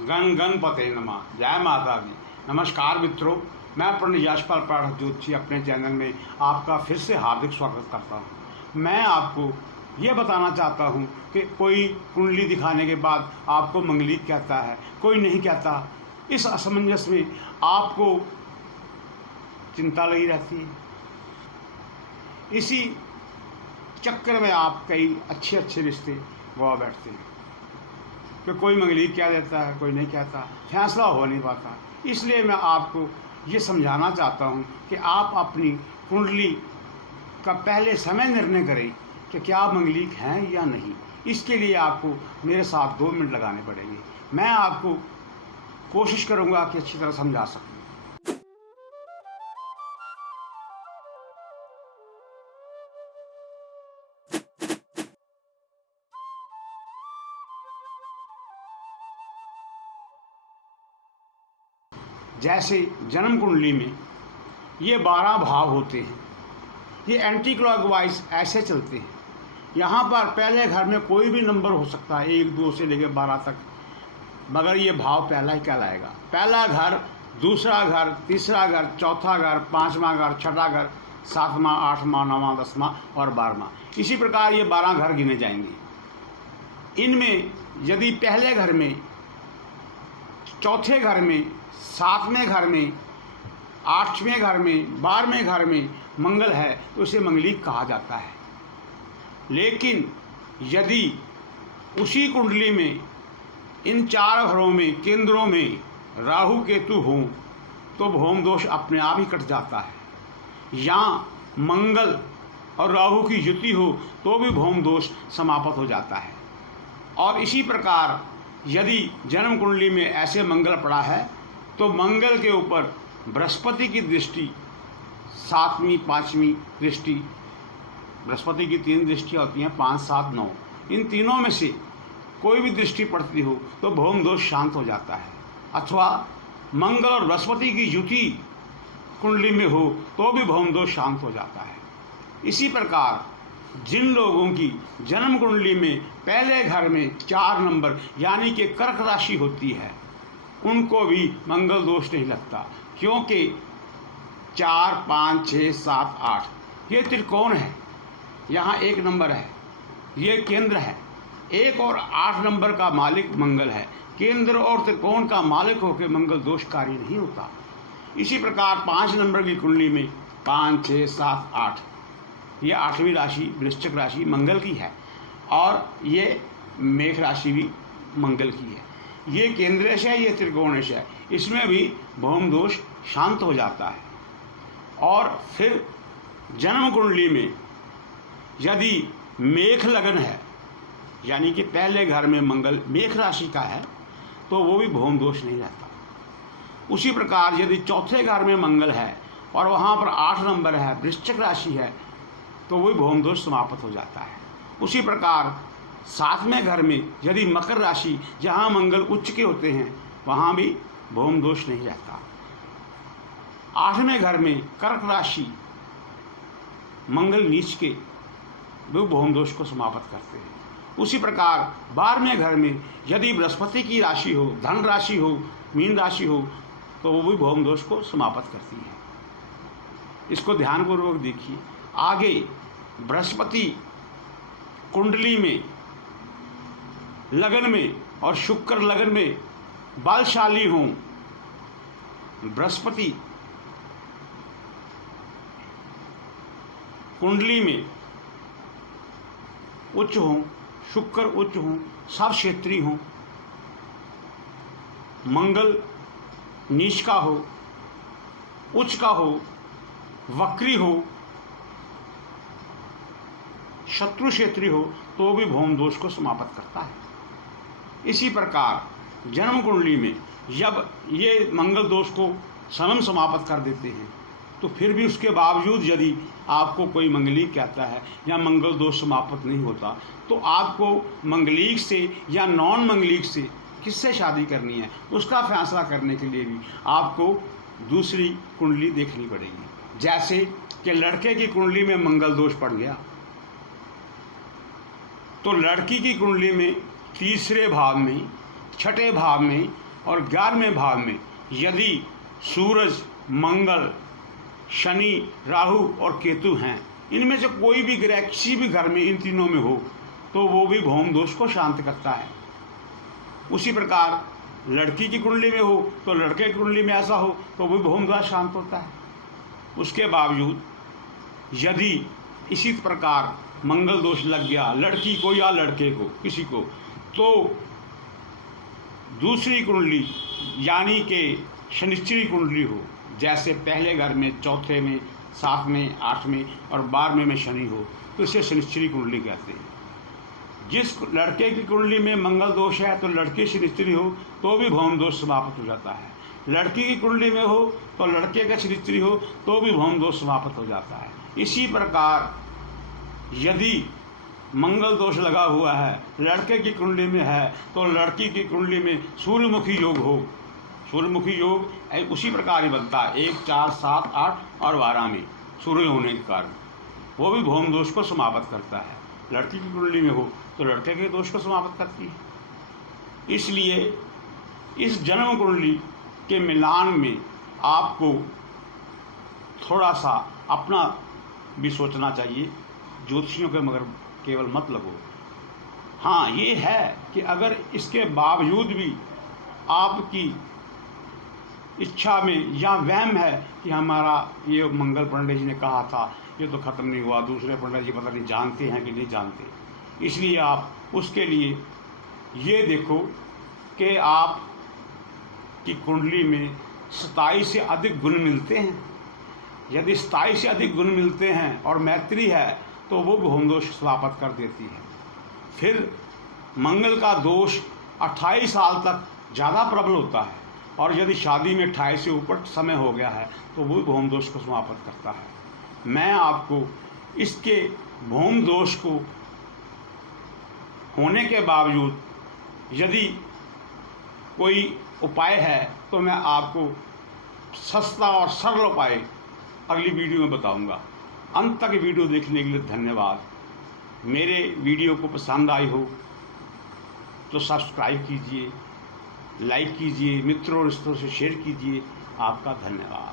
गण गणपते नमः। जय माता दी। नमस्कार मित्रों, मैं पंडित यशपाल पाठक ज्योतिषी अपने चैनल में आपका फिर से हार्दिक स्वागत करता हूं। मैं आपको ये बताना चाहता हूं कि कोई कुंडली दिखाने के बाद आपको मंगलिक कहता है, कोई नहीं कहता। इस असमंजस में आपको चिंता लगी रहती है। इसी चक्कर में आप कई अच्छे रिश्ते गवा बैठते हैं कि कोई मंगलिक क्या देता है, कोई नहीं कहता, फैसला हो नहीं पाता। इसलिए मैं आपको ये समझाना चाहता हूँ कि आप अपनी कुंडली का पहले समय निर्णय करें कि क्या आप मंगलिक हैं या नहीं। इसके लिए आपको मेरे साथ 2 मिनट लगाने पड़ेंगे। मैं आपको कोशिश करूँगा कि अच्छी तरह समझा सकूँ। जैसे जन्म कुंडली में ये 12 भाव होते हैं, ये एंटी क्लॉकवाइज ऐसे चलते हैं। यहाँ पर पहले घर में कोई भी नंबर हो सकता है, 1 2 से लेकर 12 तक, मगर ये भाव पहला ही कहलाएगा। पहला घर, दूसरा घर, तीसरा घर, चौथा घर, 5वां घर, छठा घर, 7वां, 8वां, 9वां, 10वां और 12वां। इसी प्रकार ये 12 घर गिने जाएंगे। इनमें यदि पहले घर में, चौथे घर में, 7वें घर में, 8वें घर में, 12वें घर में मंगल है तो इसे मंगलिक कहा जाता है। लेकिन यदि उसी कुंडली में इन 4 घरों में, केंद्रों में राहु केतु हों तो भौम दोष अपने आप ही कट जाता है। या मंगल और राहु की युति हो तो भी भौम दोष समाप्त हो जाता है। और इसी प्रकार यदि जन्म कुंडली में ऐसे मंगल पड़ा है तो मंगल के ऊपर बृहस्पति की दृष्टि, 7वीं 5वीं दृष्टि, बृहस्पति की 3 दृष्टियाँ होती हैं, 5 7 9, इन तीनों में से कोई भी दृष्टि पड़ती हो तो भौम दोष शांत हो जाता है। अथवा मंगल और बृहस्पति की युति कुंडली में हो तो भी भौम दोष शांत हो जाता है। इसी प्रकार जिन लोगों की जन्म कुंडली में पहले घर में 4 नंबर यानी कि कर्क राशि होती है उनको भी मंगल दोष नहीं लगता, क्योंकि 4 5 6 7 8 ये त्रिकोण है। यहाँ 1 नंबर है, ये केंद्र है। 1 और 8 नंबर का मालिक मंगल है। केंद्र और त्रिकोण का मालिक होकर मंगल दोषकारी नहीं होता। इसी प्रकार 5 नंबर की कुंडली में 5 6 7 8 ये 8वीं राशि वृश्चिक राशि मंगल की है और ये मेष राशि भी मंगल की है। ये केंद्रेश है, ये त्रिकोणेश है। इसमें भी भौम दोष शांत हो जाता है। और फिर जन्म कुंडली में यदि मेष लगन है यानी कि पहले घर में मंगल मेष राशि का है तो वो भी भौम दोष नहीं रहता। उसी प्रकार यदि चौथे घर में मंगल है और वहाँ पर 8 नंबर है, वृश्चिक राशि है, तो वही भौम दोष समाप्त हो जाता है। उसी प्रकार 7वें घर में यदि मकर राशि जहाँ मंगल उच्च के होते हैं वहाँ भी भौम दोष नहीं रहता। 8वें घर में कर्क राशि मंगल नीच के वो भौम दोष को समाप्त करते हैं। उसी प्रकार 12वें घर में यदि बृहस्पति की राशि हो, धन राशि हो, मीन राशि हो तो वो भी भौम दोष को समाप्त करती है। इसको ध्यानपूर्वक देखिए। आगे बृहस्पति कुंडली में लगन में और शुक्र लगन में बलशाली हों, बृहस्पति कुंडली में उच्च हों, शुक्र उच्च हों, सब क्षेत्रीय हों, मंगल नीच का हो, उच्च का हो, वक्री हो, शत्रु क्षेत्रीय हो तो भी भौम दोष को समाप्त करता है। इसी प्रकार जन्म कुंडली में जब ये मंगल दोष को स्वयं समाप्त कर देते हैं तो फिर भी उसके बावजूद यदि आपको कोई मंगलिक कहता है या मंगल दोष समाप्त नहीं होता तो आपको मंगलिक से या नॉन मंगलिक से किससे शादी करनी है उसका फैसला करने के लिए भी आपको दूसरी कुंडली देखनी पड़ेगी। जैसे कि लड़के की कुंडली में मंगल दोष पड़ गया तो लड़की की कुंडली में तीसरे भाव में, छठे भाव में और 11वें भाव में यदि सूरज, मंगल, शनि, राहु और केतु हैं, इनमें से कोई भी ग्रह किसी भी घर में इन तीनों में हो तो वो भी भौम दोष को शांत करता है। उसी प्रकार लड़की की कुंडली में हो तो लड़के की कुंडली में ऐसा हो तो वो भी भौम दोष शांत होता है। उसके बावजूद यदि इसी प्रकार मंगल दोष लग गया लड़की को या लड़के को किसी को, तो दूसरी कुंडली यानी कि शनिश्चरी कुंडली हो, जैसे पहले घर में, चौथे में, 7वें, 8वें और 12वें में शनि हो, तो इसे शनिश्चरी कुंडली कहते हैं। जिस लड़के की कुंडली में मंगल दोष है तो लड़की शनिश्चरी हो तो भी भौम दोष समाप्त हो जाता है। लड़की की कुंडली में हो तो लड़के का शनिश्चरी हो तो भी भौम दोष समाप्त हो जाता है। इसी प्रकार यदि मंगल दोष लगा हुआ है, लड़के की कुंडली में है तो लड़की की कुंडली में सूर्यमुखी योग हो, सूर्यमुखी योग उसी प्रकार ही बनता है 1, 4, 7, 8 और 12 में सूर्य होने के कारण वो भी भौम दोष को समाप्त करता है। लड़की की कुंडली में हो तो लड़के के दोष को समाप्त करती है। इसलिए इस जन्म कुंडली के मिलान में आपको थोड़ा सा अपना भी सोचना चाहिए, ज्योतिषियों के मगर केवल मत लगो। हाँ, ये है कि अगर इसके बावजूद भी आपकी इच्छा में या वहम है कि हमारा ये मंगल पंडित जी ने कहा था ये तो ख़त्म नहीं हुआ, दूसरे पंडित जी पता नहीं जानते हैं कि नहीं जानते, इसलिए आप उसके लिए ये देखो कि आप की कुंडली में 27 से अधिक गुण मिलते हैं। यदि 27 से अधिक गुण मिलते हैं और मैत्री है तो वो भौम दोष समाप्त कर देती है। फिर मंगल का दोष 28 साल तक ज़्यादा प्रबल होता है और यदि शादी में 28 से ऊपर समय हो गया है तो वो भौम दोष को समाप्त करता है। मैं आपको इसके भौम दोष को होने के बावजूद यदि कोई उपाय है तो मैं आपको सस्ता और सरल उपाय अगली वीडियो में बताऊंगा। अंत तक वीडियो देखने के लिए धन्यवाद। मेरे वीडियो को पसंद आई हो तो सब्सक्राइब कीजिए, लाइक कीजिए, मित्रों और रिश्तों से शेयर कीजिए। आपका धन्यवाद।